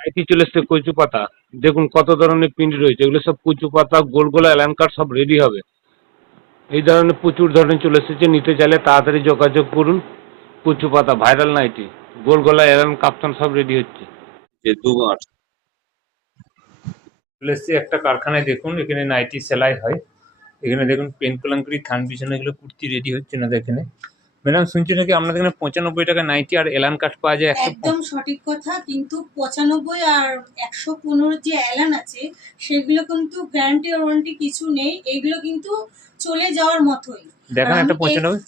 Nightie চলে এসছে কচু পাতা। দেখুন কত ধরনের প্রিন্ট রয়েছে, এগুলো সব কচু পাতা, গোল গোল অ্যালান কাট সব রেডি হবে। এই ধরনের প্রচুর ধরনের চলে এসেছে, নিতে চাইলে তাড়াতাড়ি যোগাযোগ করুন। কচু পাতা ভাইরাল নাইটি, গোল গলা অ্যালান কাপ্তান সব রেডি হচ্ছে। যে দুবার চলে এসছে একটা কারখানায়, দেখুন এখানে নাইটি সেলাই হয়। এখানে দেখুন পেন কলঙ্কারি, থান বিছানা, এগুলো কুর্তি রেডি হচ্ছে না এখানে। ম্যাডাম শুনছি নাকি আপনাদের এখানে 95 টাকা নাইটি আর এলান কাট পাওয়া যায়? একদম সঠিক কথা, কিন্তু 95 আর 115 যে এলান আছে সেগুলো কিন্তু গ্যারান্টি ওয়ারেন্টি কিছু নেই, এগুলো কিন্তু চলে যাওয়ার মতোই। দেখেন একটা 95,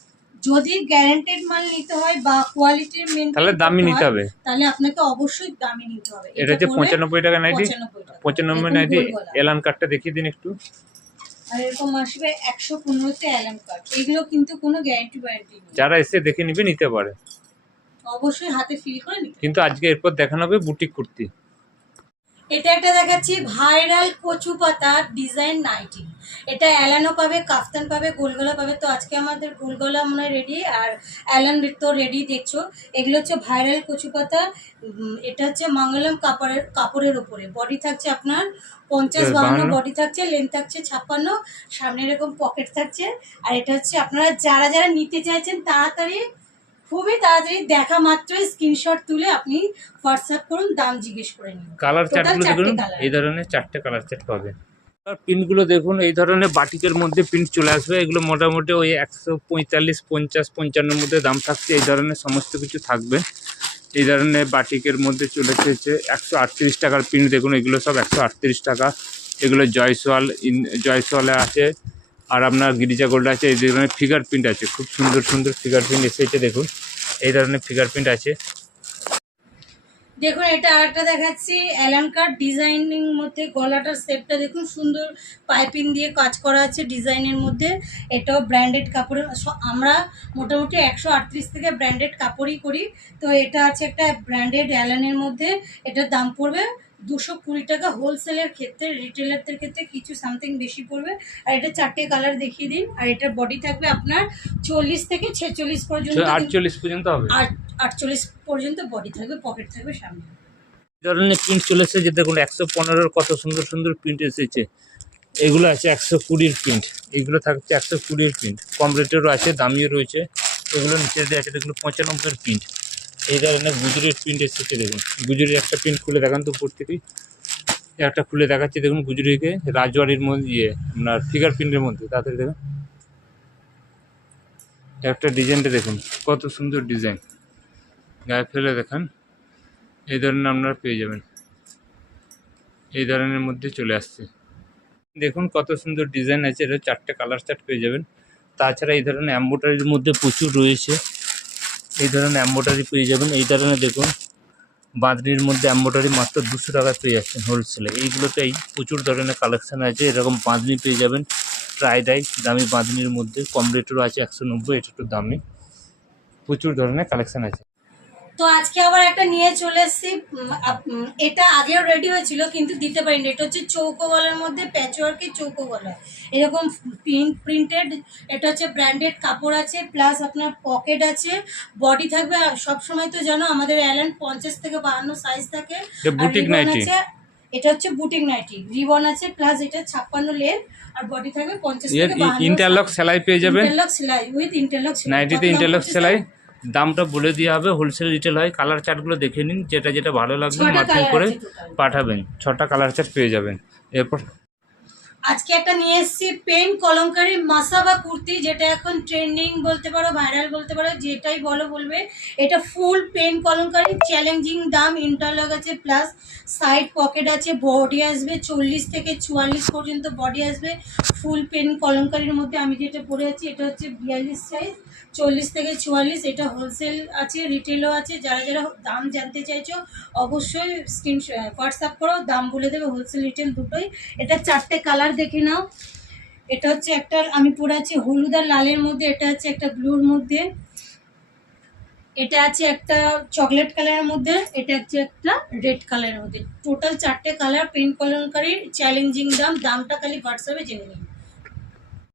যদি গ্যারান্টেড মাল নিতে হয় বা কোয়ালিটির মেনটেন তাহলে দামি নিতে হবে, তাহলে আপনাকে অবশ্যই দামি নিতে হবে। এটা হচ্ছে 95 টাকা নাইটি। 95 নাইটি এলান কাটটা দেখিয়ে দিন একটু। আর এরকম আসবে 115তে অ্যালার্ম কার্ড, এগুলো কিন্তু কোনো গ্যারান্টি ওয়ারেন্টি নেই। যারা এসে দেখে নিবে নিতে পারে, অবশ্যই হাতে ফিল করে নিতে। কিন্তু আজকে এরপর দেখানো হবে বুটিক কুর্তি। এটা একটা দেখাচ্ছি ভাইরাল কচু পাতা ডিজাইন নাইটি। এটা অ্যালানও পাবে, কাফতান পাবে, গোলগলা পাবে। তো আজকে আমাদের গোলগলা মনে হয় রেডি, আর অ্যালান তো রেডি দেখছো। এগুলো হচ্ছে ভাইরাল কচু পাতা। এটা হচ্ছে মঙ্গলম কাপড়ের উপরে। বডি থাকছে আপনার 50-52, বডি থাকছে, লেন্থ থাকছে 56, সামনে এরকম পকেট থাকছে। আর এটা হচ্ছে আপনারা যারা যারা নিতে চাইছেন তাড়াতাড়ি, খুবই তাড়াতাড়ি দেখা মাত্রই স্ক্রিনশট তুলে আপনি হোয়াটসঅ্যাপ করুন, দাম জিজ্ঞেস করে নিন। কালার চার্টগুলো দেখুন, এই ধরনের 4টে কালার চার্ট পাবে। প্রিন্টগুলো দেখুন, এই ধরনের বাটিকের মধ্যে প্রিন্ট চলে আসবে। এগুলো মোটামুটি ওই 145, 50, 55 মধ্যে দাম থাকছে। এই ধরনের সমস্ত কিছু থাকবে। এই ধরনের বাটিকের মধ্যে চলে এসেছে 138 টাকার প্রিন্ট। দেখুন এগুলো সব 138 টাকা। এগুলো জয়সওয়ালে আছে, আর আপনার গিরিজা গোল্ড আছে। এই ধরনের ফিগার প্রিন্ট আছে, খুব সুন্দর সুন্দর ফিগার প্রিন্ট এসেছে। দেখুন এই ধরনের ফিগার প্রিন্ট আছে। দেখুন এটা আরেকটা দেখাচ্ছি অ্যালান কাট ডিজাইনিং মধ্যে। গলাটার শেপটা দেখুন, সুন্দর পাইপিং দিয়ে কাজ করা আছে ডিজাইনের মধ্যে। এটাও ব্র্যান্ডেড কাপড়ের। আমরা মোটামুটি 138 থেকে ব্র্যান্ডেড কাপড়ই করি। তো এটা আছে একটা ব্র্যান্ডেড অ্যালানের মধ্যে। এটার দাম পড়বে 220 টাকা হোলসেলের ক্ষেত্রে। রিটেলারদের ক্ষেত্রে কিছু সামথিং বেশি পড়বে। আর এটা 4টে কালার দেখিয়ে দিন। আর এটার বডি থাকবে আপনার 40 থেকে 46 পর্যন্ত, 48 পর্যন্ত হবে। 48 পর্যন্ত বডি থাকবে, পকেট থাকবে সামনে। এই ধরনের প্রিন্ট চলে এসেছে। দেখুন 115-এর কত সুন্দর সুন্দর প্রিন্ট এসেছে। এগুলো আছে 120-র প্রিন্ট, এগুলো থাকছে 120-র প্রিন্ট। কম রেটেরও আছে, দামিও রয়েছে। এগুলো নিচে দিয়ে আছে দেখুন 95-এর প্রিন্ট। এই ধরনের গুজরির প্রিন্ট এসেছে। দেখুন গুজরির একটা প্রিন্ট খুলে দেখান তো প্রত্যেকেই। একটা খুলে দেখাচ্ছি, দেখুন গুজরিকে রাজওয়ারির মধ্যে আপনার ফিগার প্রিন্টের মধ্যে। তাড়াতাড়ি দেখুন একটা ডিজাইনটা, দেখুন কত সুন্দর ডিজাইন, গায়ে ফেলে দেখান। এই ধরনের আপনারা পেয়ে যাবেন, এই ধরনের মধ্যে চলে আসছে। দেখুন কত সুন্দর ডিজাইন আছে। এটা 4টে কালার চার্ট পেয়ে যাবেন। তাছাড়া এই ধরনের এমব্রয়ডারির মধ্যে প্রচুর রয়েছে। এই ধরনের এমব্রয়ডারি পেয়ে যাবেন। এই ধরনের দেখুন বাঁধনির মধ্যে এমব্রয়ডারি মাত্র 200 টাকা পেয়ে যাচ্ছেন হোলসেলে। এইগুলোতেই প্রচুর ধরনের কালেকশান আছে। এরকম বাঁধনি পেয়ে যাবেন ট্রাই ডাই দামি বাঁধনির মধ্যে। কম রেটেরও আছে 190, এটা একটু দামি। প্রচুর ধরনের কালেকশান আছে। তো আজকে আবার একটা নিয়ে চলে এসেছি। এটা আগেও রেডি হয়েছিল কিন্তু দিতে পারিনি। এটা হচ্ছে চৌকো গলার মধ্যে, প্যাচওয়ার্কের চৌকো গলা, এরকম প্রিন্টেড। এটা হচ্ছে ব্র্যান্ডেড কাপড় আছে, প্লাস আপনার পকেট আছে, বডি থাকবে। সব সময় তো জানো আমাদের অ্যালান 50 থেকে 52 সাইজ থাকে। বুটিক নাইটি আছে, এটা হচ্ছে বুটিক নাইটি। রিবন আছে, প্লাস এটা 56 লেন্থ, আর বডি থাকবে 50 থেকে 52। ইন্টারলক সেলাই পেয়ে যাবেন। ইন্টারলক সেলাই উইথ ইন্টারলক সেলাই। নাইটিতে ইন্টারলক সেলাই। দামটা বলে দেওয়া হবে, হোলসেল রিটেল হয়। কালার চার্টগুলো দেখে নিন, যেটা যেটা ভালো লাগবে মার্কিং করে পাঠাবেন। 6টা কালার চার্ট পেয়ে যাবেন। এরপর আজকে একটা নিয়ে এসেছি পেন কলমকারী মাসাবা কুর্তি, যেটা এখন ট্রেন্ডিং বলতে পারো, ভাইরাল বলতে পারো, যেটাই বলবে। এটা ফুল পেন কলমকারী, চ্যালেঞ্জিং দাম, ইন্টারলক আছে, প্লাস সাইড পকেট আছে। বডি আসবে 40 থেকে 44 পর্যন্ত বডি আসবে। ফুল পেন কলমকারীর মধ্যে আমি যেটা পরে আছি এটা হচ্ছে 42 সাইজ, 40 থেকে 44। এটা হোলসেল আছে, রিটেলও আছে। যারা যারা দাম জানতে চাইছো অবশ্যই হোয়াটসঅ্যাপ করো, দাম বলে দেবে, হোলসেল রিটেল দুটোই। এটা 4টে কালার দেখে নাও। এটা হচ্ছে একটা আমি পরে আছি হলুদ আর লালের মধ্যে, এটা হচ্ছে একটা ব্লুর মধ্যে, এটা আছে একটা চকলেট কালারের মধ্যে, এটা হচ্ছে একটা রেড কালারের মধ্যে। টোটাল 4টে কালার পেন কলমকারীর, চ্যালেঞ্জিং দাম। দামটা খালি হোয়াটসঅ্যাপে জেনে নিন।